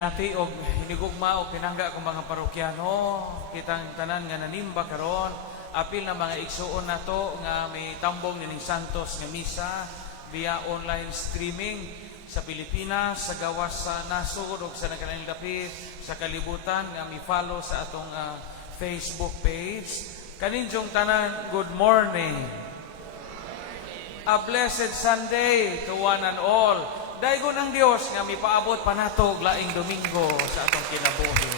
Nati og hinigugma o pinangga kong mga parokyano, kitang tanan nga nanimba karon, apil na mga igsuon nato nga may tambong nining Santos nga misa via online streaming sa Pilipinas, sa gawas sa nasud ug sa nagkalaing dapit sa kalibutan nga mi-follow sa atong Facebook page. Kaninjong tanan, good morning. A blessed Sunday to one and all. Daigon ang Dios nga mipaabot pa nato og laing Domingo sa atong kinabuhi.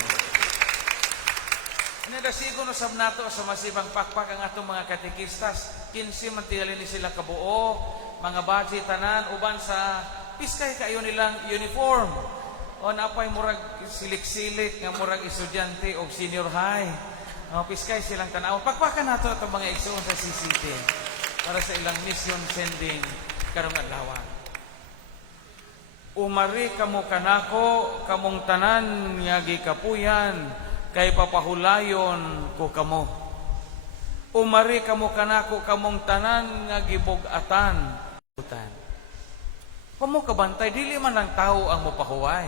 Inadasigo no sab nato sa masibang pakpak ang atong mga katekistas. 15 man tiyali ni sila kabuo, mga badge tanan uban sa piskay kayo nilang uniform. O napay murag silik-silik nga murag estudyante o senior high. O piskay silang tanaw. Pakpakan nato atong mga igsoon sa CCT para sa ilang mission sending karong adlaw. Umari kamo kanako, kamong tanan nga gikapuyan, kay papahulayon ko kamo. Umari kamo kanako, kamong tanan nga gibug-atan. Kamo kabantay, dili man lang tao ang mopahuway.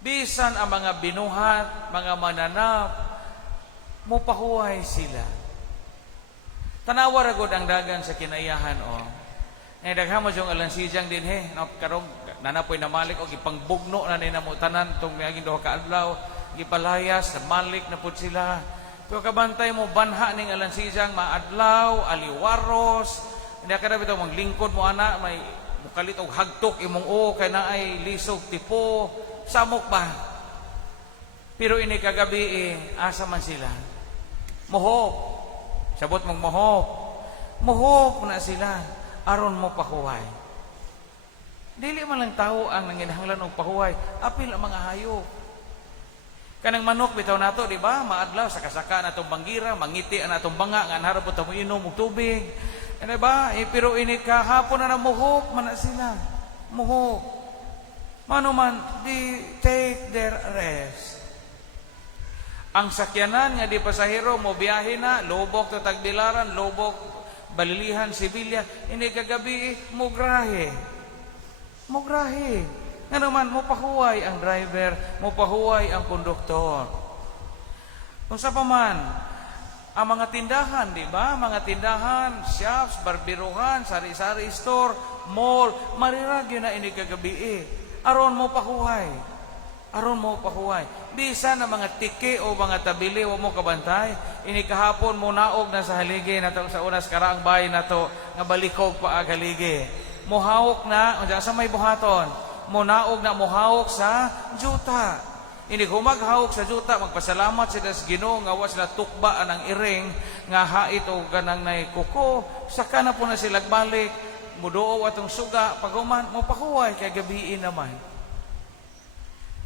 Bisan ang mga binuhat, mga mananap, mopahuway sila. Tanawa ragod ang dagan sa kinaiyahan, Ay daghamo jong alansijang din karong nanapoy na malik og ipangbugno na ni namo tanan tong miaging duha ka adlaw gipalayas malik na pud sila. Pero kabantay mo banha ning alansijang maadlaw aliwaros nya kada bitaw mang lingkod mo ana may mukalit og hagtok imong kay naay lisog tipo samok ba. Pero ini kagabi asa man sila. Mohop. Sabot mong mohop. Mohop na sila. Aron mo pahuway. Dili man lang tao ang nanginahanglan og pahuway, apil ang mga hayop. Kanang manok bitaw nato, di ba? Maadlaw sa kasaka na atong banggira, mangiti ang atong banga nga harap mo inom og tubig. Ano ba? Pero ini kahapon na muhok man na sila. Muhok. Mano man, di take their rest. Ang sakyanan nga di pasahero mo biyahe na, lubok to Tagbilaran, lubok Balilihan, Sibilya, ini kagabi, mugrahe. Mugrahe. Nga naman, mupahuway ang driver, mupahuway ang konduktor. Kung sa paman, ang mga tindahan, di ba? Mga tindahan, shops, barbiruhan, sari-sari store, mall, mariragyo na ini kagabi. Aron mo pahuway. Aron mo pahuway. Bisa na mga tiki o mga tabili o mo kabantay. Ini kahapon mo naog na sa haligi na sa unas karaang bahay na to nga balikog pa ag haligi. Muhawok na, sa may buhaton, munaog na muhawok sa juta. Ini humaghawok sa juta, magpasalamat sila sa Ginoo nga was na tukba anang iring nga hait o ganang nay kuko. Saka na po na sila balik, muduo atong suga, paghuman, mo pahuway kay gabiin naman.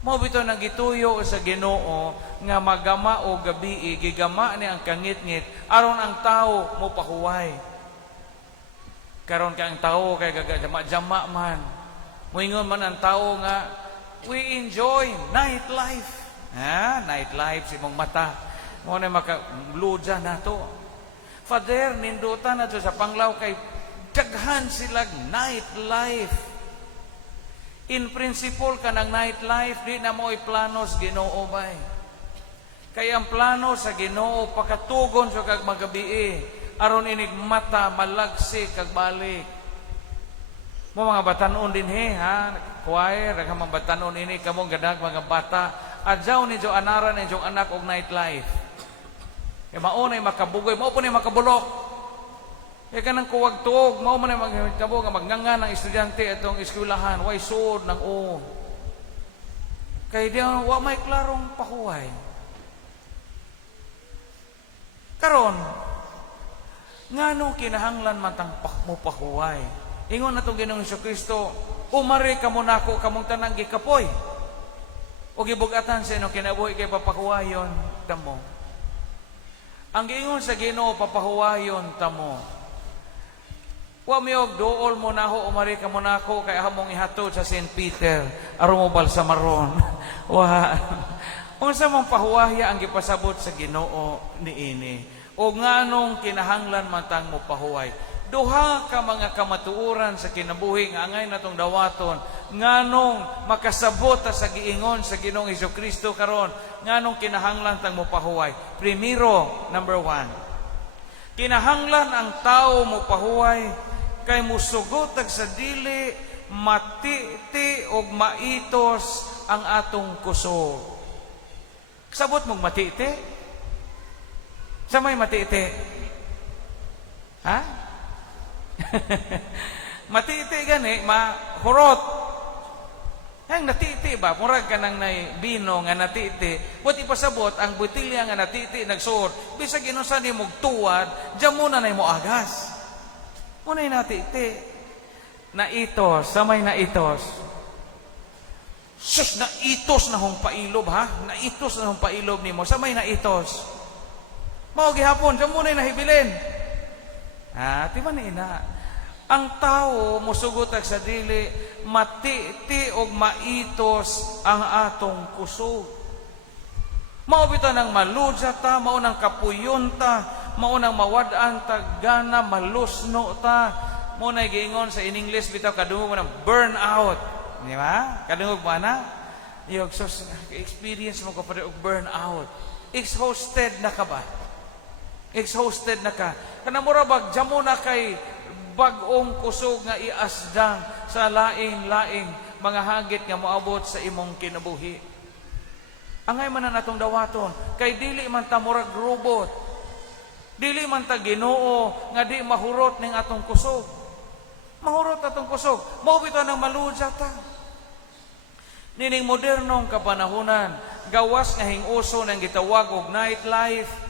Mo bitaw nang gituyo sa Ginoo nga magama o gabi gigama ni ang kangit-ngit aron ang tao mo pahuway. Karon ka ang tao kay gagama-jama man. Moingon man ang tao nga we enjoy nightlife. Nightlife si mong mata. Mo na makabluja nato. Father nindutan nato sa panglaw kay daghan sila nightlife. In principle ka ng nightlife, di na mo'y plano sa Ginoo bay. Kaya ang plano sa Ginoo, pakatugon sa kag magabi aron inig mata, malagsi, kag balik. Mo mga batanon din choir, mga batanon ini, kamong gadag mga bata, adyaw ni jo anaran ni jo anak og nightlife. Kaya maunay makabugoy, mao po ni makabulok. Kaya kanang kuwag tuog, mao man ang magkabo nga magnanga ng estudyante atong eskwelahan, way suod ng Kaya diyan wa may klarong pahuway. Karon, ngano kinahanglan man tang mo pahuway. Ingon natong Ginoong Jesucristo, umari kamo nako kamong tanang gikapoy. O gibug-atan sa inong kinabuhi kay papahuwayon tamo. Ang giingon sa Ginoo papahuwayon tamo. Wa miog dool mo naho umari ka mo nako kay hamong ihatod sa St. Peter aron mo balsamaron. Wa. Unsa man pahuwaya ang gipasabot sa Ginoo niini. O nganong kinahanglan man tang mo pahuway. Duha ka mga kamatuoran sa kinabuhi nga angay natong dawaton, nganong makasabot ta sa giingon sa Ginoong Hesukristo karon, nganong kinahanglan tang mopahuway. Primero, number 1. Kinahanglan ang tao mopahuway kay musugotag sa dili matiti og maitos ang atong kusog. Sabot mong matiti? Sa may matiti? Ha? Matiti gani, mahurot. Ang natiti ba? Murag ka nang bino nga natiti. Buti pasabot, ang butilya nga natiti nagsuot. Bisag inusa ni mong tuwad, dyan muna na mo agas. Muna yung natiti. Naitos, samay naitos. Sus, naitos na hong pailob ha? Naitos na hong pailob ni mo. Samay naitos. Mao gihapon, dyan muna yung nahibilin. Di ba na ina? Ang tao musugotag sa dili matiti og maitos ang atong kusog. Mao bitaw nang maludya ta, mao nang kapuyon ta, mao nang mawad-an ta gana, malusno ta. Mao na giingon sa in English bitaw kadungog ng burn out. Di ba? Kadungog ba na? Yung experience mo ko pa og burn out. Exhausted na ka ba? Exhausted na ka. Kana mura bag jamo na kay bag-ong kusog nga iasdang sa laing-laing mga hagit nga moabot sa imong kinabuhi. Angay man na natong dawaton kay dili man ta murag robot. Dili man ta Ginoo nga di mahurot ning atong kusog. Mahurot atong kusog. Mao bitaw nang maludya ta. Nining modernong kapanahunan, gawas nga hinguso nang gitawag og nightlife.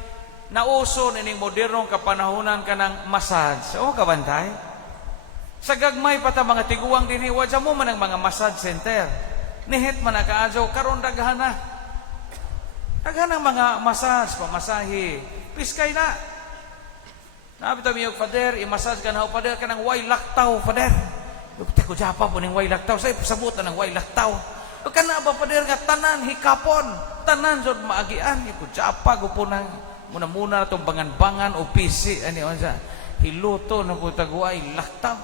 Nauso nining modernong kapanahunan kanang massage. O kabantay? Sa gagmay pa ta mga tiguang dinhi, wadya mo man ang mga massage center. Nihit man nakaadyaw karon daghan na. Daghan ang mga massage, pamasahe. Piskay na. Nabi ta miyog pader, i-massage ka na pader kanang way laktaw pader. Lugta ko japa po ning way laktaw, say pasabutan ng way laktaw. O kana ba pader nga tanan hikapon, tanan jud maagian ko japa go po nang muna itong bangan-bangan o pisi, hiluto na po taguay, laktaw.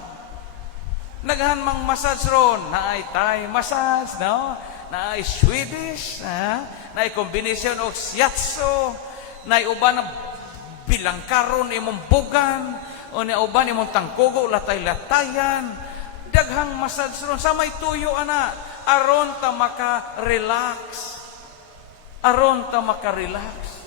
Naghan mang massage ron, naay Thai massage, no? Naay Swedish, naay kombinasyon o shiatsu, naay uban na bilangkaron imong bugan, o naay uban imong tangkugo, latay-latayan, daghang massage ron, sa may tuyo, aron ta maka-relax. Aron ta maka-relax.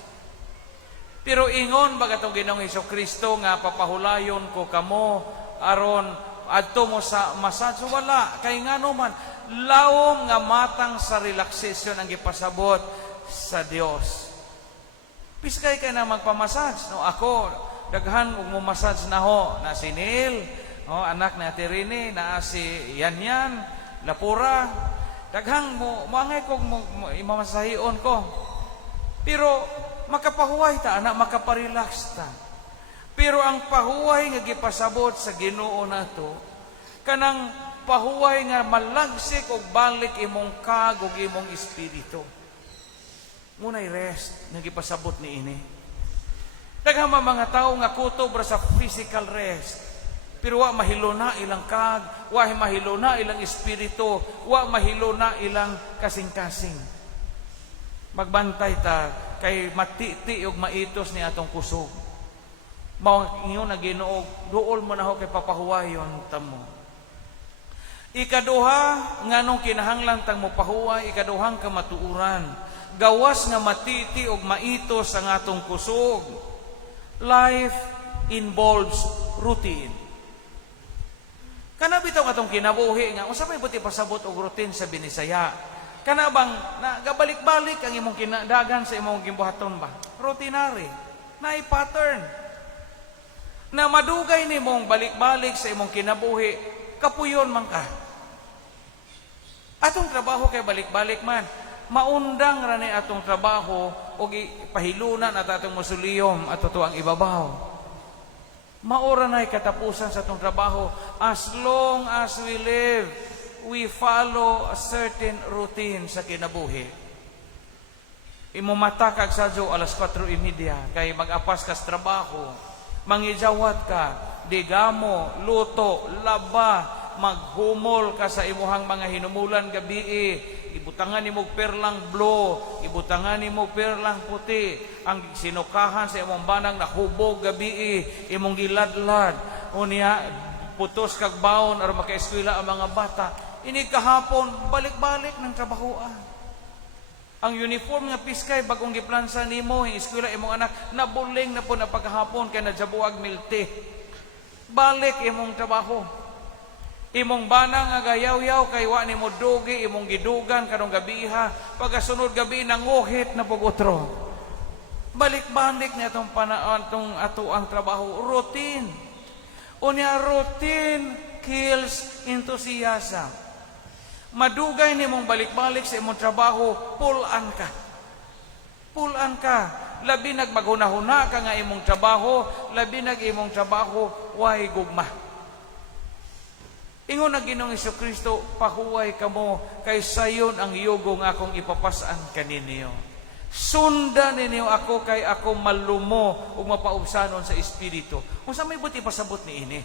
Pero ingon baga itong Ginoong Hesukristo nga papahulayon ko kamo aron adto mo sa massage. Wala. Kay nga naman, lawom nga matang sa relaxation ang gipasabot sa Dios. Piskay ka na magpamassage. No, ako, daghan kung massage na ho, na si Neil, no, anak na Tirine, na si Yanyan, Lapura. Daghang mo, maangay kong imamasahion ko. Pero, makapahuway ta, anak, makaparelax ta. Pero ang pahuway nga gipasabot sa Ginoo nato, kanang pahuway nga malagsik og balik imong kag ug imong espiritu. Munay rest nga gipasabot ni ini. Daghang mga tawo nga kutob ra sa physical rest. Pero wa mahilo na ilang kag, wa mahilo na ilang espiritu, wa mahilo na ilang kasing-kasing. Magbantay ta kay matiti og maitos ni atong kusog. Mao ingon na Ginoo, duol mo na ho kay papahuwayon tamo. Ikaduha nganong kinahanglan tang mopahuway, ikaduhang kamatuoran, gawas nga matiti og maitos ang atong kusog. Life involves routine. Kana bitaw atong kinabuhi nga unsa may buti pasabot og routine sa Binisaya? Kana bang nagabalik-balik ang imong kinadagan sa imong gimbuhaton ba? Routinary. Naay pattern. Na madugay nimong balik-balik sa imong kinabuhi, kapuyon man ka. Atong trabaho kay balik-balik man. Maundang ra ni atong trabaho og ipahilunan at atong musuliyom at to ang ibabaw. Maora na'y katapusan sa atong trabaho. As long as we live, we follow a certain routine sa kinabuhi. Imo mata kag sadyo alas 4:30 kay mag-apas kas trabaho. Mangijawat ka, digamo, luto, laba, maghumol ka sa imuhang mga hinumulan gabi, ibutangan nimo perlang blue, ibutangan nimo perlang puti, ang sinukahan sa imong banang nahubog gabi, imong giladlad, unya putos kag baon aron makaeskwela ang mga bata. Ini kahapon balik-balik ng trabahoan. Ang uniform nga piskay bagong giplansa nimo ang eskwela imong anak nabuling na po na pagkahapon kay nadyabuag milti. Balik imong trabaho. Imong bana nga gayaw-yaw kay wa nimo dugi imong gidugan karong gabiha, pagasunod gabi nanguhit na pugotro. Balik-balik niya tong panahon tong ato ang trabaho, routine. Unya routine kills enthusiasm. Madugay nimong balik-balik sa imong trabaho, pull-an ka. Pull-an ka. Labi nagmaghuna-huna ka nga imong trabaho, labi nag imong trabaho way gugma. Ingon na Ginoong Jesucristo, pahuway kamo kay sayon ang yugo nga akong ipapasaan kaninyo. Sundan ninyo ako kay ako malumo ug mapaubsanon sa espiritu. Unsa may buti pasabot ni ini?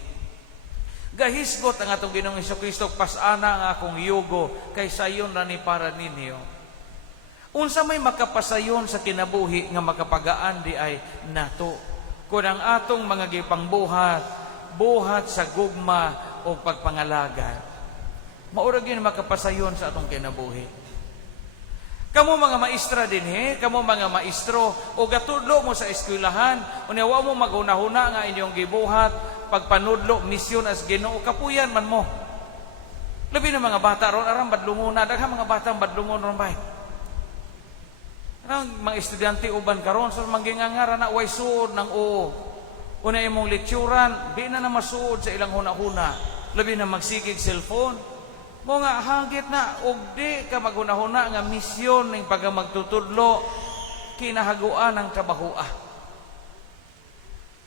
Gahisgot ang atong Ginoong Jesucristo, pasana ang akong yugo kay sayon ra ni para ninyo. Unsa may makapasayon sa kinabuhi nga makapagaan di ay nato. Kung ang atong mga gipangbuhat, buhat sa gugma o pagpangalaga. Maurag yun makapasayon sa atong kinabuhi. Kamo mga maestra din kamo mga maestro, o gatudlo mo sa eskwelahan, unawa mo maghuna-huna nga inyong gibuhat, pagpanudlo, misyon as Ginoo, kapuyan man mo. Labi na mga bata ron, arang badlungon na, daghang mga bata ang badlungon ron bay. Ang mga estudyante uban karon so manggingangara na way suod ng oo. Una imong lekturan, di na masuod sa ilang huna-huna. Labi na magsigig cellphone. Mo nga hagit na og di ka maghuna-huna nga misyon ning pagamagtutudlo kinahaguan ng trabaho.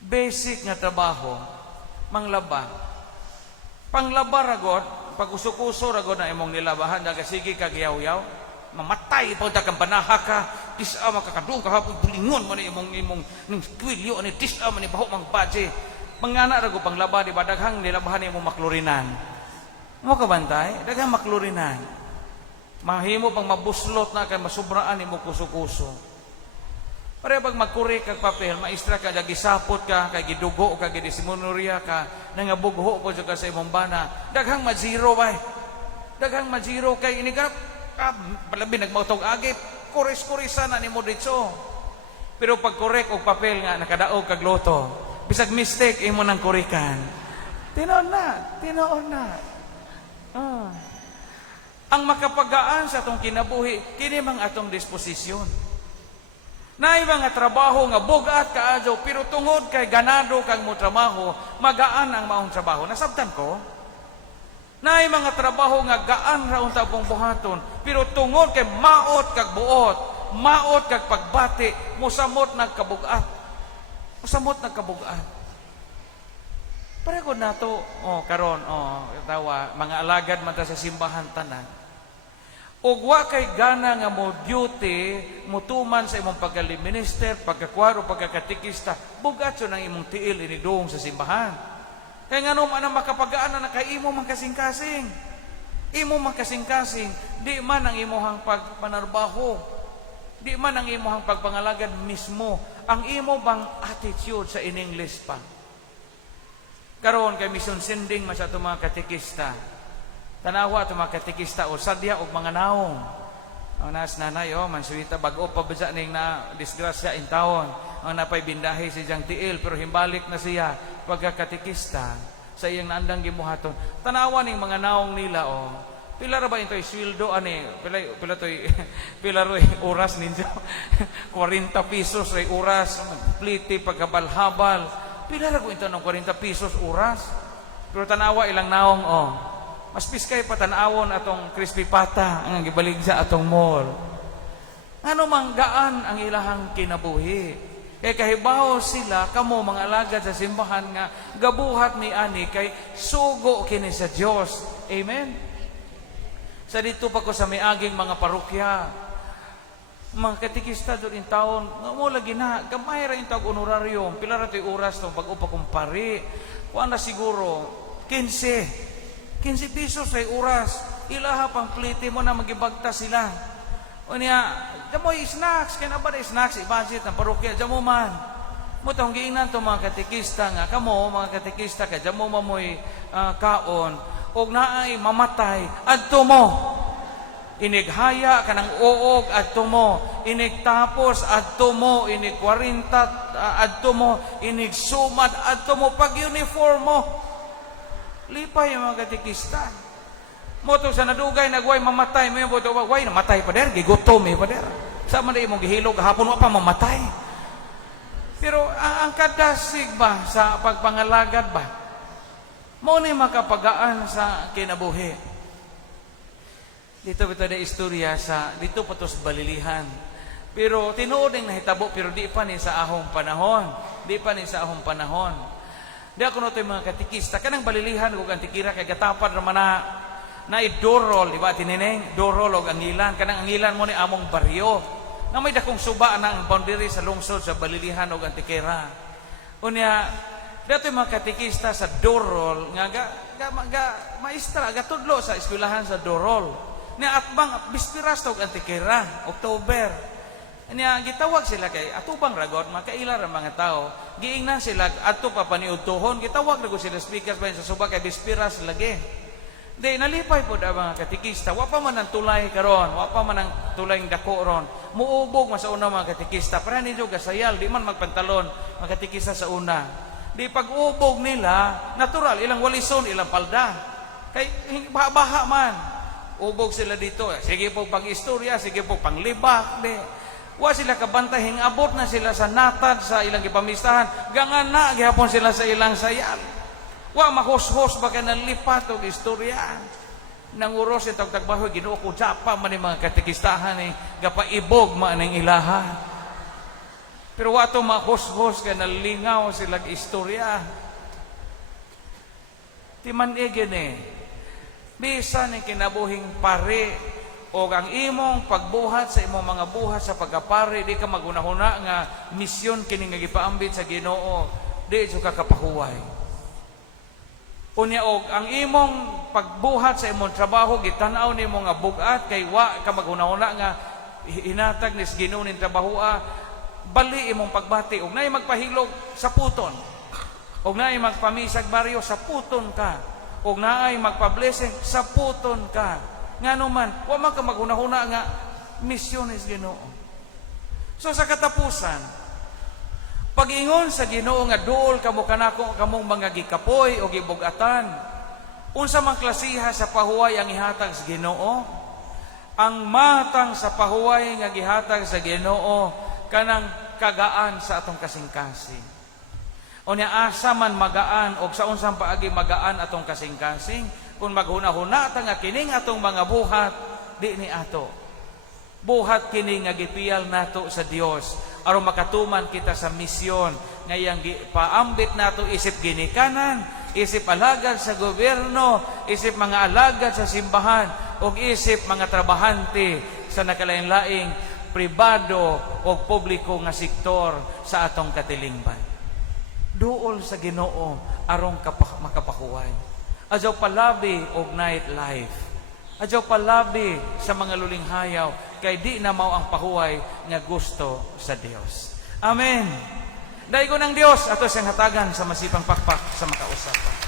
Basic nga trabaho, manglaba. Panglaba ragot, pag-usok-uso ragot na imong nilabahan, nagasigi kag yaw-yaw, mamatay pa kang banaha ka, tisa makakadung kahapon, bulingon mo na imong kwilyo, ani tisa man ibaho mang badje. Mangana rago panglaba, di ba, daghang nilabahan imong maklorinan. Mo kabantay, daghang maklorinan. Mahimo pang mabuslot na kay masubraan imong kuso-kuso. Pare pag magkurek kag papel, maestra ka, gisapot ka, kay gidugo ka, gidisimunorya ka, nangabugho po ka sa imong bana, daghang ma-zero bay. Daghang ma-zero kay ini ka, palabi nagmautog agip, kuris-kurisan na ni mo ditso. Pero pag korek og papel nga, nakadaog kag loto, bisag mistake, imo nang kurikan. Tinoon na. Ang makapagaan sa atong kinabuhi, kini mang atong disposisyon. Naay mga trabaho nga bugat kaadyo, pero tungod kay ganado kang mo trabaho, magaan ang maong trabaho. Nasabtan ko? Naay mga trabaho nga gaan ra unta pong buhaton, pero tungod kay maot kag buot, maot kag pagbati, musamot nagkabugat. Musamot nagkabugat. Pareho nato, karon, tawa, mga alagad man ta sa simbahan tanan. Ug wa kay gana nga mo duty, mutuman sa imong pagka-minister, pagkakwaro, pagkakatikista, bugat yun ang imong tiil inidong sa simbahan. Kaya nga naman ang makapagaan na kay imo man kasing-kasing. Imo man kasing-kasing, di man ang imuhang pagpanarbaho, di man ang imuhang pagpangalagad mismo, ang imo bang attitude sa in-English pa. Karon kay mission sending man sa itong mga katikista. Tanawa ito mga katikista o sadya o mga naong. Ang nas nanay, mansuwita, bago pa ba ning na disgrasya in taon. Ang napay bindahi si Jang Tiil, pero himbalik na siya pagkakatikista sa iyang naandang gimuhaton. Tanawa ning mga naong nila, pila ra ba ito'y sweldo, pila ro'y oras ninyo? 40 pesos ro'y oras, pliti, pagkabalhabal. Pila ra ko ito ng 40 pesos oras? Pero tanawa ilang naong, mas piskay patanawon atong crispy pata ang gibalig sa atong mall. Ano mang gaan ang ilahang kinabuhi. Kay kahibaw sila, kamo mga alagad sa simbahan nga, gabuhat ni ani kay sugo kini sa Dios. Amen? Sa dito pa ko sa miaging mga parokya, mga katikista doon in taon, nga mo lagi na, gamay ra yung tawag honorarium, pila ra to'y oras itong pag-upa kumpari. Kuha na siguro, 15 pesos ay oras. Ilaha pang plite mo na magibagta sila. O niya, jamoy snacks, kaya na ba na snacks, i-budget ng parokya, jamo man. Mutong giingnan to mga katikista nga, kamo, mga katikista, kaya jamo mamoy kaon, og naay mamatay, adto mo. Inighaya ka ng uog, adto mo. Inigtapos, adto mo. Inig 40, adto mo. Inigsumad, adto mo. Pag-uniform mo. Lipay yung mga katikista. Moto sa nadugay, nagway mamatay. May moto, way namatay pa der. Gigutom pa der. Sama na imong gihilog, hapon mo pa mamatay. Pero ang kadasig ba sa pagpangalagad ba? Mo ni makapagaan sa kinabuhi. Dito na istorya sa dito pa to sa balilihan. Pero tinuod ng nahitabo pero di pa ni sa ahong panahon. Di pa ni sa ahong panahon. Di ako no to mga katikista kanang balilihan ug antikira kay gatapad ra man na idorol, di ba tinineng? Dorol og angilan kanang angilan mo ni among baryo. Na may dakong suba na ang boundary sa lungsod sa balilihan ug antikira. Unya dato mga katikista sa dorol nga maestra gatudlo sa eskwelahan sa dorol. Niya atbang bispiras tawag antikira, October. Niya gitawag sila kay atubang ragot, makaila ra mga tao. Giingnan sila adto pa paniudtohon, gitawag na ko sila speakers ba sa suba kay bispiras lagi. Di nalipay po ang mga katikista, wa pa man ang tulay karon, wa pa man ang tulay dako ron. Muubog man sa una mga katikista, para ninyo gasayal, di man magpantalon mga katikista sa una. Di pag-ubog nila, natural ilang walison, ilang palda. Kay baha man. Ubog sila dito. Sige po pag-istorya, sige po panglibak. Wa sila kabantay, hingabot na sila sa natad sa ilang ipamistahan. Gangan na, gihapon sila sa ilang sayal. Wa mahos-hos ba ka ng lipat o istorya. Nanguros yung tagtagbahoy, ginuo ko japa man yung mga katikistahan eh, gapaibog man ang ilaha. Pero wa ito mahos-hos ka ng lingaw silang istorya. Timan egin eh. Bisan ni kinabuhing pare o ang imong pagbuhat sa imong mga buhat sa pagkapare, di ka magunahuna nga misyon kini nga gipaambit sa Ginoo, di ito ka kapahuway. Unya og ang imong pagbuhat sa imong trabaho gitanaw nimo nga bugat kay wa ka magunahuna nga hinatag ni Ginoo ning trabahoa, bali imong pagbati og naay magpahilog sa puton. Og naay magpamisag baryo sa puton ka. Og naay magpa-blessing sa puton ka. Ngano man, wa man ka maghunahuna nga misyon is Ginoo. So sa katapusan, pag-ingon sa Ginoo nga duol kamo kanako kamong mga gikapoy o gibugatan, unsa man klasiha sa pahuway ang ihatag sa Ginoo? Ang matang sa pahuway nga gihatag sa Ginoo kanang kagaan sa atong kasing-kasing. O niya asa man magaan o sa unsang paagi magaan atong kasing-kasing kung maghuna-huna ta nga kining atong mga buhat di ni ato. Buhat kini nga gipiyal nato sa Dios aron makatuman kita sa misyon ngayang paambit nato isip ginikanan, isip alagad sa gobyerno, isip mga alagad sa simbahan o isip mga trabahante sa nakalain-laing pribado o publiko nga sektor sa atong katilingban. Duol sa Ginoo arong makapakuway. Adyaw palabi og night life. Adyaw palabi sa mga lulinghayaw kay di na mao ang pahuway nga gusto sa Dios. Amen. Daigo ng Dios ato siyang hatagan sa masipang pakpak sa makausapan.